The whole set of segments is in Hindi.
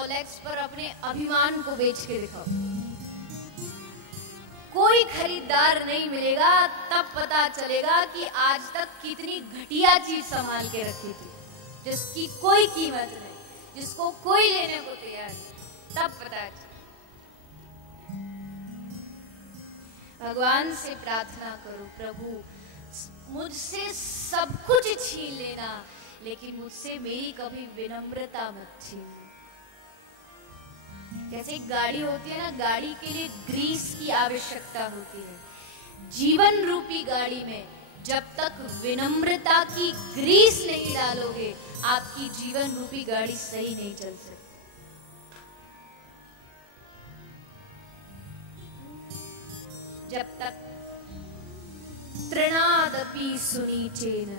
OLX पर अपने अभिमान को बेच के दिखाओ। कोई खरीदार नहीं मिलेगा, तब पता चलेगा कि आज तक कितनी घटिया चीज संभाल के रखी थी, जिसकी कोई कीमत नहीं, जिसको कोई लेने को तैयार नहीं, तब पता चलेगा। भगवान से प्रार्थना करो, प्रभु मुझसे सब कुछ छीन लेना, लेकिन मुझसे मेरी कभी विनम्रता मत छीन। जैसे गाड़ी होती है ना, गाड़ी के लिए ग्रीस की आवश्यकता होती है। जीवन रूपी गाड़ी में जब तक विनम्रता की ग्रीस नहीं डालोगे, आपकी जीवन रूपी गाड़ी सही नहीं चल सकती। जब तक तृणादपि सुनीचेन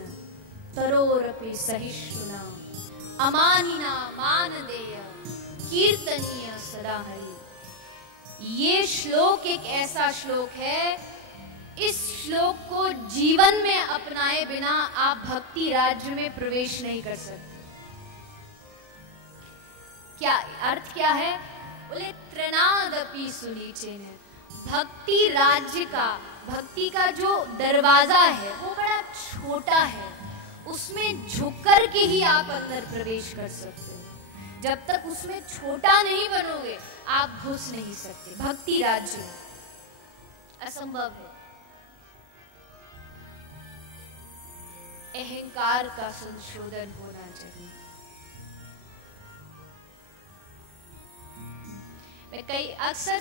तरोरपि सहिष्णुना अमानिना मानदेय कीर्तनीय सदा हरि। ये श्लोक एक ऐसा श्लोक है, इस श्लोक को जीवन में अपनाए बिना आप भक्ति राज्य में प्रवेश नहीं कर सकते। क्या अर्थ क्या है? बोले तृणादपि सुनीचेन, भक्ति राज्य का, भक्ति का जो दरवाजा है वो बड़ा छोटा है, उसमें झुककर के ही आप अंदर प्रवेश कर सकते हो। जब तक उसमें छोटा नहीं बनोगे आप घुस नहीं सकते। भक्ति राज्य में असंभव है। अहंकार का संशोधन होना चाहिए। मैं कई अक्सर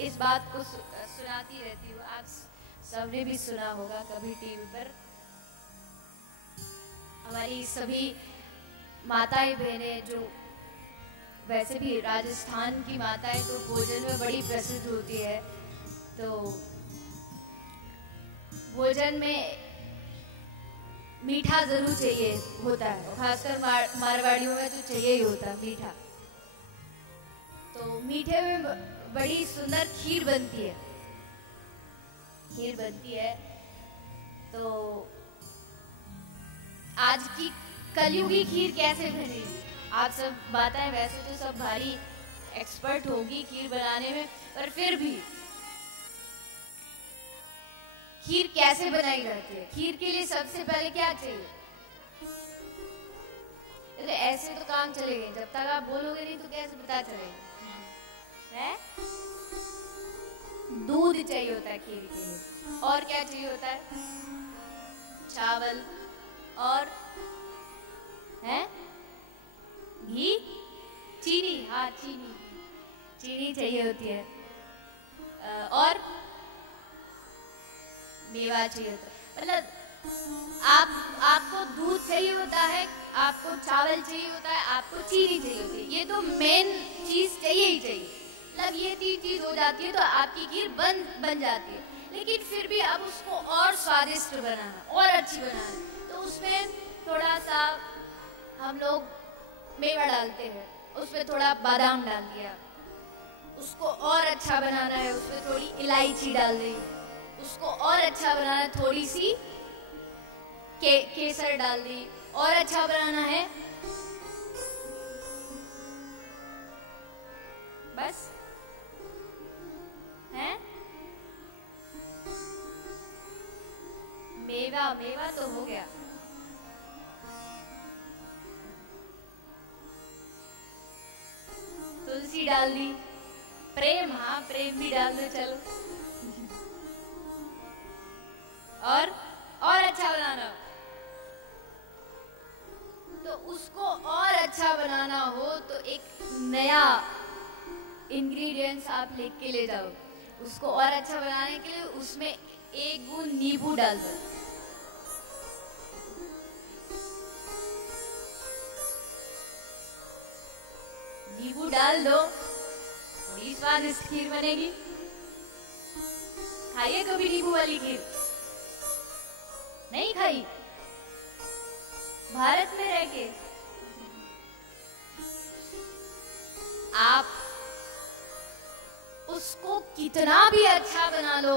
इस बात को सुनाती रहती हूँ, आप सबने भी सुना होगा कभी टीवी पर। हमारी सभी माताएं बहनें, जो वैसे भी राजस्थान की माताएं तो भोजन में बड़ी प्रसिद्ध होती है, तो भोजन में मीठा जरूर चाहिए होता है, खासकर मारवाड़ियों में तो चाहिए ही होता मीठा। तो मीठे में बड़ी सुंदर खीर बनती है, खीर बनती है। तो आज की कलयुगी खीर कैसे बनेगी? आप सब बताएं। वैसे तो सब भारी एक्सपर्ट होगी खीर बनाने में, पर फिर भी खीर कैसे बनाई जाती है? खीर के लिए सबसे पहले क्या चाहिए? ऐसे तो काम चलेगा, जब तक आप बोलोगे नहीं तो कैसे पता चलेगा? है? दूध चाहिए होता है खीर के लिए। और क्या चाहिए होता है? चावल और है घी, चीनी। हाँ, चीनी चाहिए होती है, और मेवा चाहिए होता है। मतलब आपको दूध चाहिए होता है, आपको चावल चाहिए होता है, आपको चीनी चाहिए होती है। ये तो मेन चीज चाहिए ही चाहिए। मतलब ये तीन चीज हो जाती है तो आपकी खीर बन जाती है। लेकिन फिर भी अब उसको और स्वादिष्ट बनाना, और अच्छी बनाना, तो उसमें थोड़ा सा हम लोग मेवा डालते हैं, उसमें थोड़ा बादाम डाल दिया। उसको और अच्छा बनाना है, उसमें थोड़ी इलायची डाल दी। उसको और अच्छा बनाना है, थोड़ी सी केसर डाल दी। और अच्छा बनाना है, बस है मेवा तो हो गया। तुलसी डाल दी, प्रेम, हाँ प्रेम भी डाल दो, चलो। और अच्छा बनाना, तो उसको और अच्छा बनाना हो तो एक नया इंग्रेडिएंट्स आप लेके के ले जाओ। उसको और अच्छा बनाने के लिए उसमें एक बूंद नींबू डाल दो। नींबू डाल दो, बड़ी स्वादिष्ट खीर बनेगी। खाइए कभी नींबू वाली खीर? नहीं खाई? भारत में रह के आप उसको कितना भी अच्छा बना लो,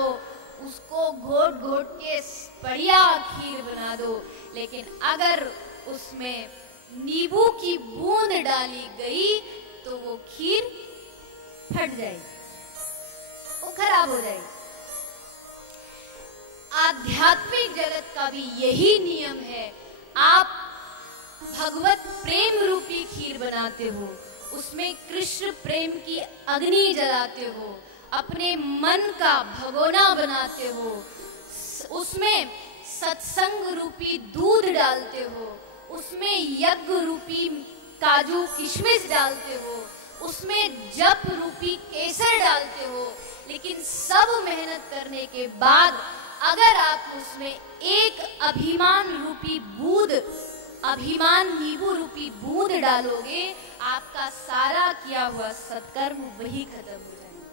उसको घोट घोट के बढ़िया खीर बना दो, लेकिन अगर उसमें नींबू की बूंद डाली गई तो वो खीर फट जाएगी, वो खराब हो जाएगी। आध्यात्मिक जगत का भी यही नियम है। आप भगवत प्रेम रूपी खीर बनाते हो, उसमें कृष्ण प्रेम की अग्नि जलाते हो, अपने मन का भगोना बनाते हो, उसमें सत्संग रूपी दूध डालते हो, उसमें यज्ञ रूपी काजू किशमिश डालते हो, उसमें जप रूपी केसर डालते हो। लेकिन सब मेहनत करने के बाद अगर आप उसमें एक अभिमान रूपी बूंद, अभिमान नींबू रूपी बूंद डालोगे, आपका सारा किया हुआ सत्कर्म वही खत्म हो जाएगा,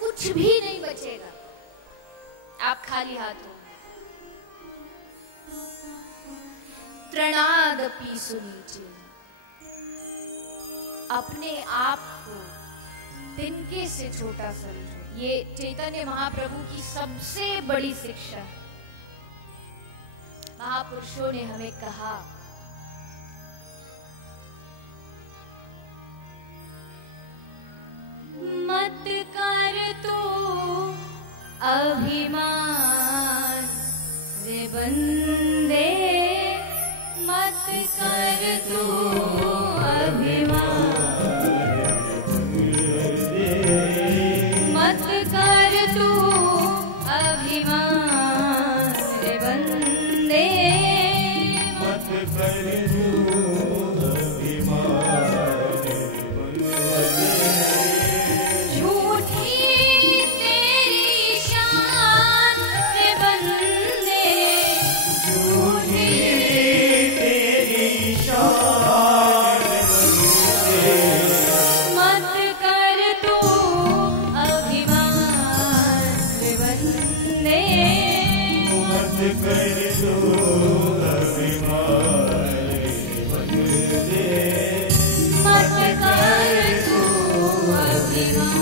कुछ भी नहीं बचेगा, आप खाली हाथ हो। तृणादपि सुनीचे, अपने आप को तिनके से छोटा समझो। ये चैतन्य महाप्रभु की सबसे बड़ी शिक्षा है। महापुरुषों ने हमें कहा, मत कर तू अभिमान रे बंदे, मत कर तू अभिमान, मत कर तू अभिमान रे बंदे, मत कर तू अभिमान रे बंदे, झूठी तेरी शान रे बंदे, झूठी तेरी शान रे बंदे, मत कर तू अभिमान रे बंदे, मत कर तू अभिमान रे बंदे, मत कर तू अभिमान।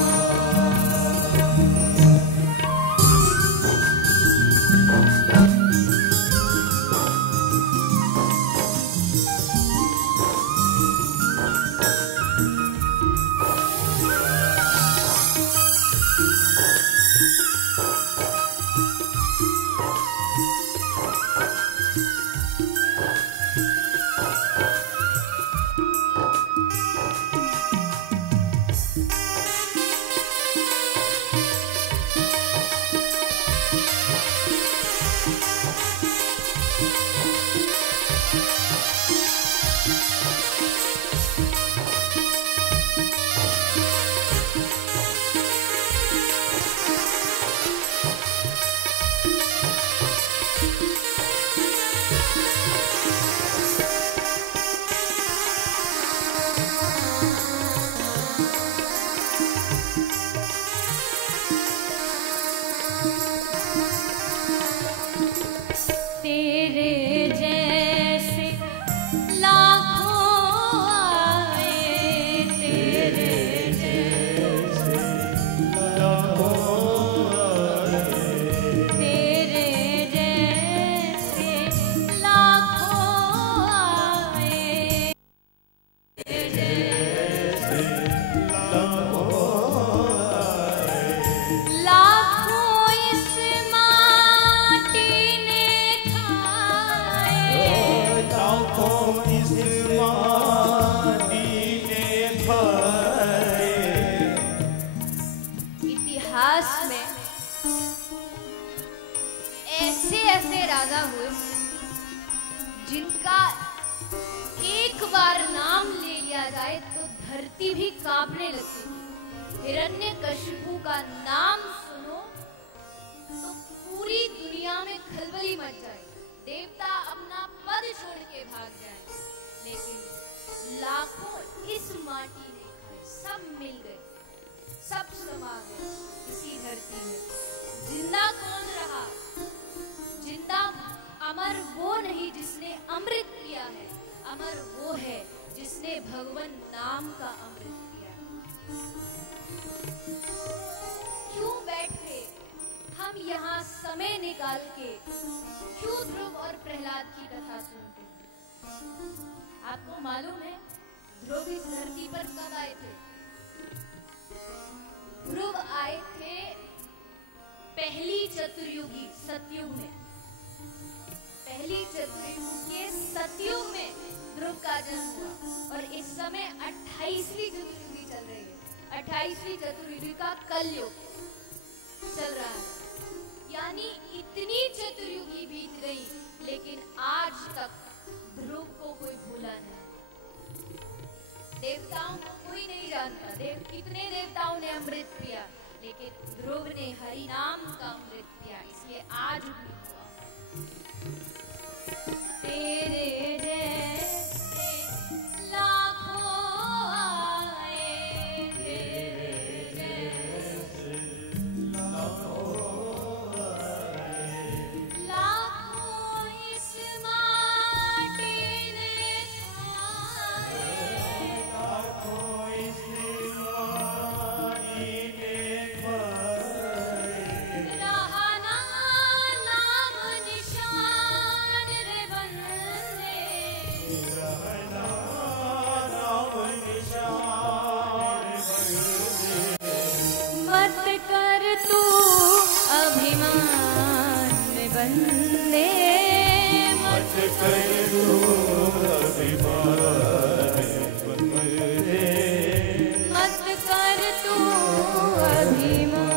इतिहास में ऐसे ऐसे राजा हुए जिनका एक बार नाम ले लिया जाए तो धरती भी कांपने लगती। हिरण्यकशिपु का नाम सुनो तो पूरी दुनिया में खलबली मच जाए, देवता अपना पद छोड़ के भाग जाए। लेकिन लाखों इस माटी में सब मिल गए, सब समा गए इसी धरती में। जिंदा कौन रहा? जिंदा अमर वो नहीं जिसने अमृत पिया है, अमर वो है जिसने भगवान नाम का अमृत पिया। क्यों बैठे हम यहाँ समय निकाल के क्यों ध्रुव और प्रहलाद की कथा सुनते हैं? आपको मालूम है ध्रुव इस धरती पर कब आए थे? ध्रुव आए थे पहली चतुर्युगी सतयुग में। पहली चतुर्युग के सतयुग में ध्रुव का जन्म हुआ और इस समय 28वीं चतुर्युगी चल रही है। 28वीं चतुर्युगी का कलयुग चल रहा है। यानी इतनी चतुर्युगी बीत गई लेकिन आज तक ध्रुव को कोई भूला नहीं। देवताओं को कोई नहीं जानता, कितने देवताओं ने अमृत पिया लेकिन ध्रुव ने हरि नाम का अमृत पिया, इसलिए आज भी तेरे जैसे लाखों आए, तेरे जैसे लाखों इस माटी ने खाए, लाखों इस माटी ने खाए, रहा ना नाम निशान रे बंदे, रहा नाम निशान बंदे, मत कर तू अभिमान में बंदे, मत कर तू अभिमान में बंदे, मत कर तू अभिमान।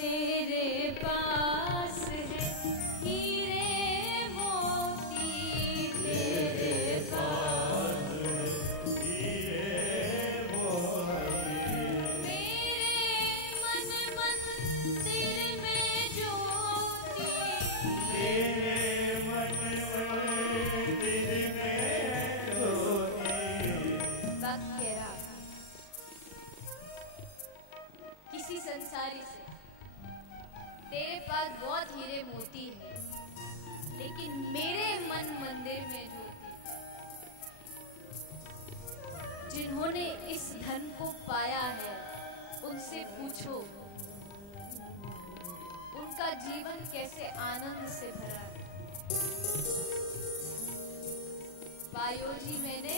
तेरे पास है हीरे मोती, तेरे पास है हीरे मोती, मेरे मन मंदिर में ज्योति, तेरे मन मंदिर में ज्योति। वक्त कह रहा किसी संसारी से, तेरे पास बहुत हीरे मोती है लेकिन मेरे मन मंदिर में ज्योति। जिन्होंने इस धन को पाया है उनसे पूछो उनका जीवन कैसे आनंद से भरा है। पायो जी मैंने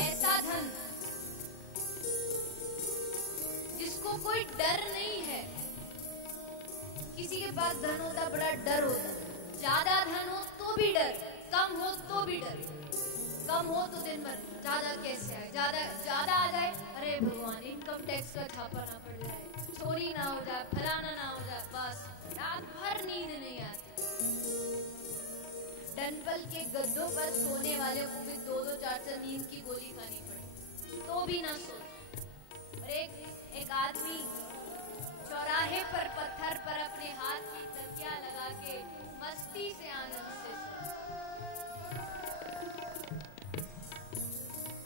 ऐसा धन जिसको कोई डर नहीं है। किसी के पास धन होता बड़ा डर होता, ज्यादा धन हो तो भी डर, कम हो तो भी डर। कम हो तो दिन भर ज्यादा कैसे आए, ज्यादा आ जाए अरे भगवान इनकम टैक्स का छापा ना पड़ जाए, चोरी ना हो जाए, फलाना ना हो जाए, बस रात भर नींद नहीं आती। डंबल के गद्दों पर सोने वाले को भी 2-2 4-4 नींद की गोली खानी पड़ी तो भी ना सो। और एक आदमी चौराहे पर पत्थर पर अपने हाथ की तकिया लगा के मस्ती से आनंद से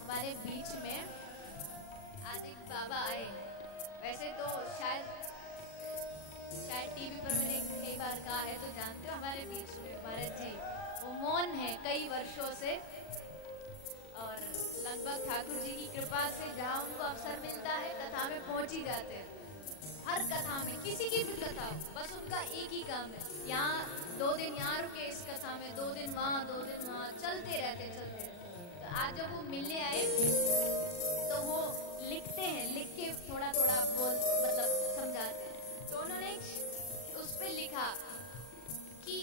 हमारे बीच में आज एक बाबा आए। वैसे तो शायद टीवी पर मैंने कई बार कहा है तो जानते हो, हमारे बीच में भरत जी वो मौन है कई वर्षों से और लगभग ठाकुर जी की कृपा से जहाँ उनको अवसर मिलता है कथा में पहुंच ही जाते हैं। हर कथा में किसी की भी कथा हो बस उनका एक ही काम है, यहाँ 2 दिन यहाँ रुके इस कथा में, 2 दिन वहाँ 2 दिन वहाँ, चलते रहते। तो आज जब वो मिलने आए तो वो लिखते हैं, लिख के थोड़ा थोड़ा बोल मतलब समझाते हैं। तो उन्होंने उस पे लिखा कि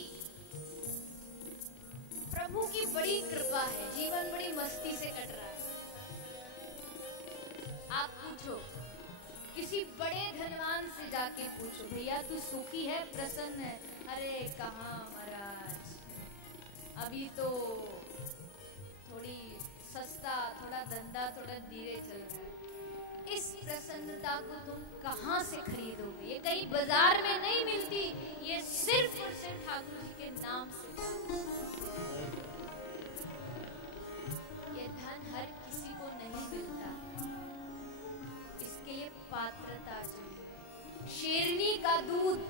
प्रभु की बड़ी कृपा है, जीवन बड़ी मस्ती से कट रहा है। आप पूछो किसी बड़े धनवान से जाके पूछो भैया तू सुखी है, प्रसन्न है, अरे कहाँ महाराज, अभी तो थोड़ी सस्ता, थोड़ा धंधा थोड़ा धीरे चल रहा है। इस प्रसन्नता को तुम कहाँ से खरीदोगे? ये कहीं बाजार में नहीं मिलती, ये सिर्फ और सिर्फ ठाकुर जी के नाम से। ये धन हर किसी को नहीं मिलता, इसके लिए पात्रता चाहिए। शेरनी का दूध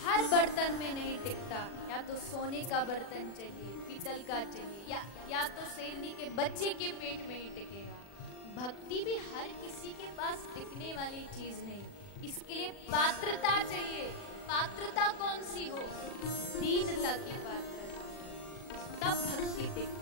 हर बर्तन में नहीं टिकता, या तो सोने का बर्तन चाहिए, पीतल का चाहिए, या तो शेरनी के बच्चे के पेट में ही टिकेगा। भक्ति भी हर किसी के पास टिकने वाली चीज नहीं, इसके लिए पात्रता चाहिए। पात्रता कौन सी हो? दीनता की पात्रता, तब भक्ति टिकती।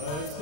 बस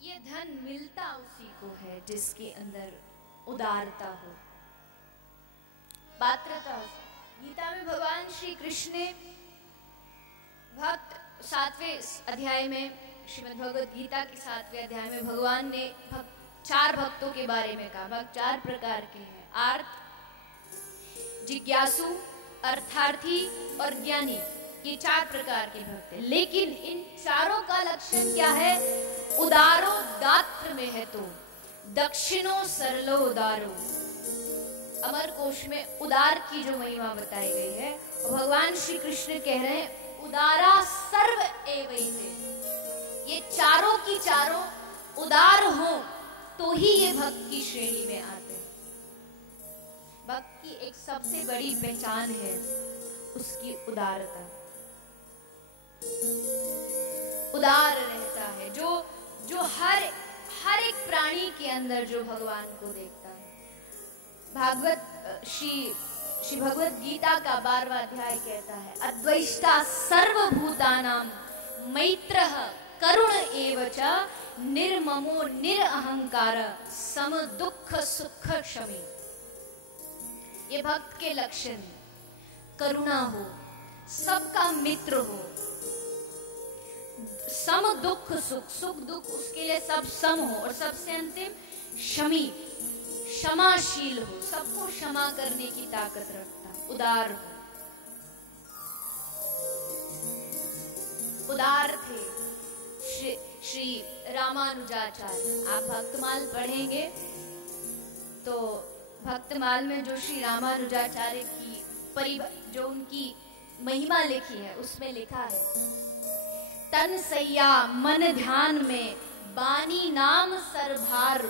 ये धन मिलता उसी को है जिसके अंदर उदारता हो, पात्रता हो। गीता में भगवान श्री कृष्ण ने भक्त 7वें अध्याय में, श्रीमद् भगवद गीता के 7वें अध्याय में भगवान ने चार भक्तों के बारे में कहा। भक्त चार प्रकार के हैं, आर्त, जिज्ञासु, अर्थार्थी और ज्ञानी। ये चार प्रकार के भक्त हैं। लेकिन इन चारों का लक्षण क्या है? उदारो दात्र में है तो दक्षिणो सरलो उदारो। अमर कोश में उदार की जो महिमा बताई गई है, भगवान श्री कृष्ण कह रहे हैं उदारा सर्व एवैते। ये चारों की चारों उदार हो तो ही ये भक्त की श्रेणी में आते हैं। भक्त की एक सबसे बड़ी पहचान है उसकी उदारता। उदार रहता है जो हर एक प्राणी के अंदर जो भगवान को देखता है। भागवत श्री भगवत गीता का 12वां अध्याय कहता है अद्वैष्टा सर्वभूतानां मैत्रः करुण एव च निर्ममो निरअहंकार सम दुख सुख क्षमी। ये भक्त के लक्षण, करुणा हो, सबका मित्र हो, सम दुख सुख, सुख दुख उसके लिए सब सम हो, और सबसे अंतिम क्षमी, क्षमाशील हो, सबको क्षमा करने की ताकत रखता, उदार हो। उदार थे श्री रामानुजाचार्य। आप भक्तमाल पढ़ेंगे तो भक्तमाल में जो श्री रामानुजाचार्य की जो उनकी महिमा लिखी है उसमें लिखा है तन सैया मन ध्यान में बानी नाम सरभार,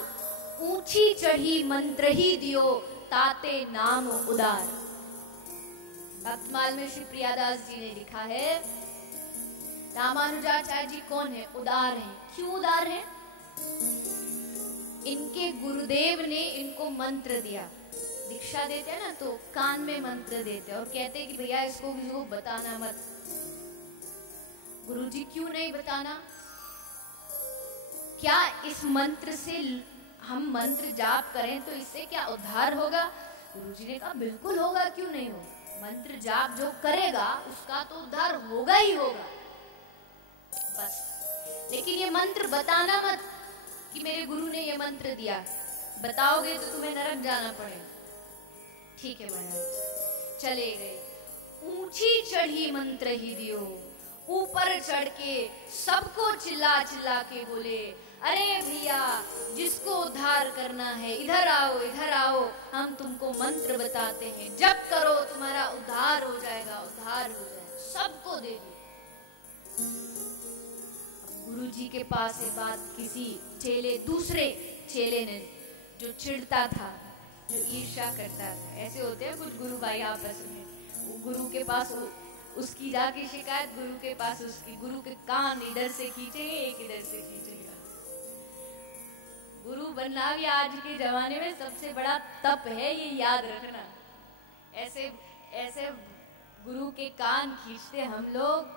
ऊंची चढ़ी मंत्र ही दियो ताते नाम उदार। भक्तमाल में श्री प्रियादास जी ने लिखा है रामानुजाचार्य जी कौन है? उदार हैं। क्यों उदार हैं? इनके गुरुदेव ने इनको मंत्र दिया। दीक्षा देते हैं ना तो कान में मंत्र देते हैं और कहते हैं कि भैया इसको किसी को बताना मत। गुरुजी क्यों नहीं बताना? क्या इस मंत्र से हम मंत्र जाप करें तो इससे क्या उद्धार होगा? गुरुजी ने कहा बिल्कुल होगा, क्यों नहीं होगा। मंत्र जाप जो करेगा उसका तो उद्धार होगा ही होगा, बस। लेकिन ये मंत्र बताना मत कि मेरे गुरु ने ये मंत्र दिया, बताओगे तो तुम्हें नरक जाना पड़ेगा। ठीक है महाराज, चले गए। ऊंची चढ़ी मंत्र ही दियो, ऊपर चढ़ के सबको चिल्ला चिल्ला के बोले अरे भैया, जिसको उद्धार करना है इधर आओ, इधर आओ, हम तुमको मंत्र बताते हैं, जप करो तुम्हारा उद्धार हो जाएगा, उद्धार हो जाएगा। सबको दे दी। गुरु जी के पास ये बात किसी दूसरे चेले ने, जो चिढ़ता था, जो ईर्ष्या करता था, ऐसे होते हैं कुछ गुरु भाई आपस में, गुरु के पास उसकी जाके शिकायत, गुरु के पास उसकी, गुरु के कान इधर से खींचेंगे, एक इधर से खींचेगा। गुरु बनना भी आज के जमाने में सबसे बड़ा तप है, ये याद रखना। ऐसे ऐसे गुरु के कान खींचते हम लोग।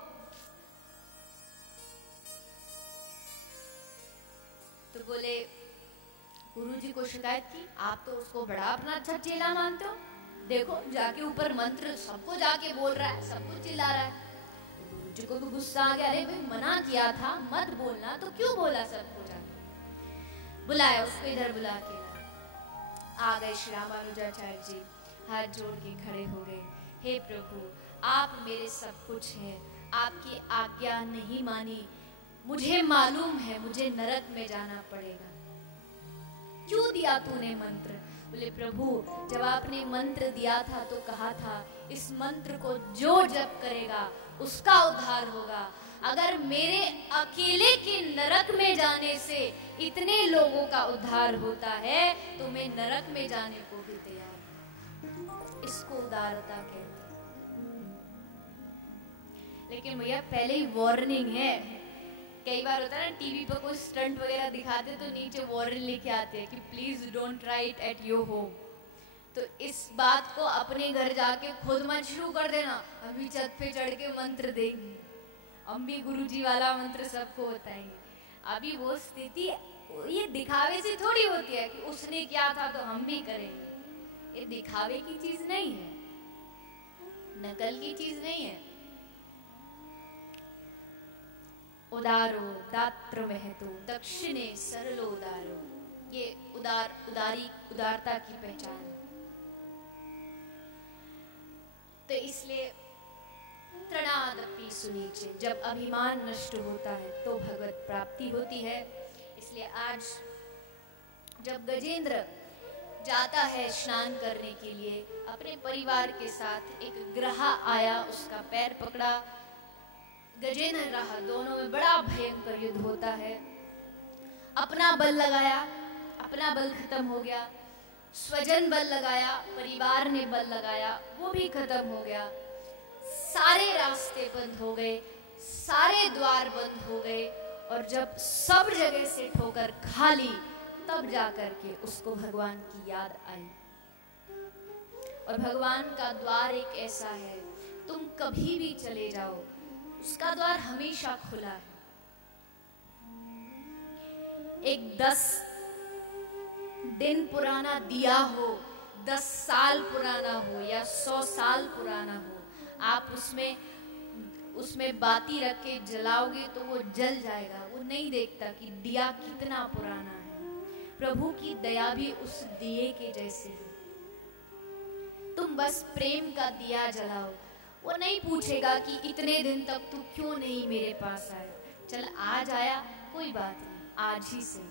तो बोले, गुरु जी को शिकायत की, आप तो उसको बड़ा अपना अच्छा चेला मानते हो, देखो जाके ऊपर मंत्र सबको जाके बोल रहा है, सबको चिल्ला रहा है। तो गुरु जी को भी गुस्सा आ गया, अरे भाई मना किया था मत बोलना, तो क्यों बोला सबको जाके। बुलाया उसको, इधर बुला के आ गए श्री रामानुजाचार्य जी, हाथ जोड़ के खड़े हो गए। हे प्रभु, आप मेरे सब कुछ हैं, आपकी आज्ञा नहीं मानी, मुझे मालूम है मुझे नरक में जाना पड़ेगा, क्यों दिया तूने मंत्र। बोले प्रभु, जब आपने मंत्र दिया था तो कहा था इस मंत्र को जो जप करेगा उसका उद्धार होगा। अगर मेरे अकेले के नरक में जाने से इतने लोगों का उद्धार होता है तो मैं नरक में जाने को भी तैयार हूं। इसको उदारता कहते हैं। लेकिन भैया पहले ही वार्निंग है। कई बार होता है ना, टीवी पर कोई स्टंट वगैरह दिखाते तो नीचे वार्निंग लिखे आते हैं कि please don't try it at your home. तो इस बात को अपने घर जाके खुद मत शुरू कर देना, अभी छत पे चढ़ के मंत्र देंगे, हम भी गुरुजी वाला मंत्र सबको बताएंगे। अभी वो स्थिति ये दिखावे से थोड़ी होती है कि उसने किया था तो हम भी करेंगे। ये दिखावे की चीज नहीं है, नकल की चीज नहीं है। उदारो दात्र महतो दक्षिणे सरलो उदारो, ये उदारता की पहचान है। तो इसलिए तृणादपि सुनीचे, जब अभिमान नष्ट होता है तो भगवत प्राप्ति होती है। इसलिए आज जब गजेंद्र जाता है स्नान करने के लिए अपने परिवार के साथ, एक ग्रहा आया, उसका पैर पकड़ा, गजेंद्र रहा, दोनों में बड़ा भयंकर युद्ध होता है। अपना बल लगाया, अपना बल खत्म हो गया, स्वजन बल लगाया, परिवार ने बल लगाया, वो भी खत्म हो गया। सारे रास्ते बंद हो गए, सारे द्वार बंद हो गए, और जब सब जगह से ठोकर खा ली तब जाकर के उसको भगवान की याद आई। और भगवान का द्वार एक ऐसा है, तुम कभी भी चले जाओ, उसका द्वार हमेशा खुला है। एक 10 दिन पुराना दिया हो, 10 साल पुराना हो या 100 साल पुराना हो, आप उसमें बाती रख के जलाओगे तो वो जल जाएगा। वो नहीं देखता कि दिया कितना पुराना है। प्रभु की दया भी उस दिए के जैसे है। तुम बस प्रेम का दिया जलाओ, वो नहीं पूछेगा कि इतने दिन तक तू क्यों नहीं मेरे पास आया। चल आज आया, कोई बात नहीं, आज ही से।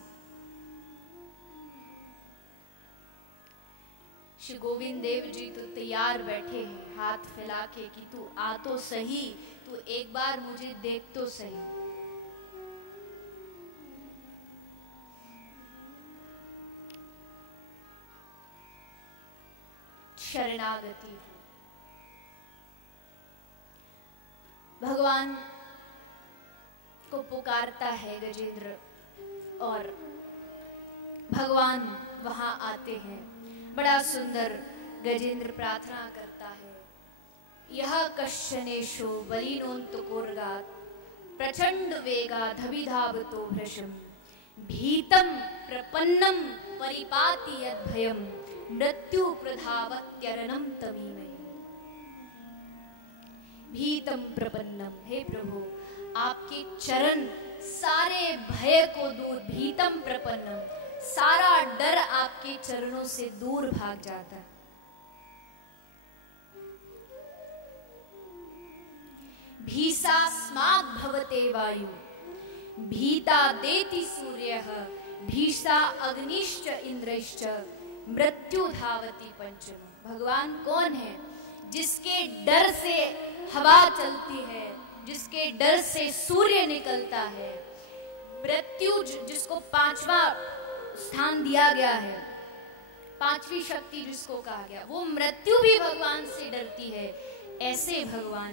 श्री गोविंद देव जी तो तैयार बैठे हैं हाथ फैला के कि तू आ तो सही, तू एक बार मुझे देख तो सही। शरणागति भगवान को पुकारता है गजेंद्र, और भगवान वहां आते हैं। बड़ा सुंदर गजेंद्र प्रार्थना करता है, यह कश्चनेशो बलिनोन्तकोर्गात् प्रचंड वेगा धविधावतो भृशम भीतम प्रपन्नम परिपाति यद्भयम मृत्यु प्रधावत्यरणम तमीमहि। भीतम प्रपन्नम, हे प्रभु आपके चरण सारे भय को दूर, भीतम प्रपन्नम, सारा डर आपके चरणों से दूर भाग जाता है। भीसा स्माग भवते वायु भीता देति सूर्यः भीषा अग्निश्च इंद्रश्च मृत्यु धावति पंचम। भगवान कौन है? जिसके डर से हवा चलती है, जिसके डर से सूर्य निकलता है। मृत्यु जिसको पांचवा स्थान दिया गया है, पांचवी शक्ति जिसको कहा गया, वो मृत्यु भी भगवान से डरती है। ऐसे भगवान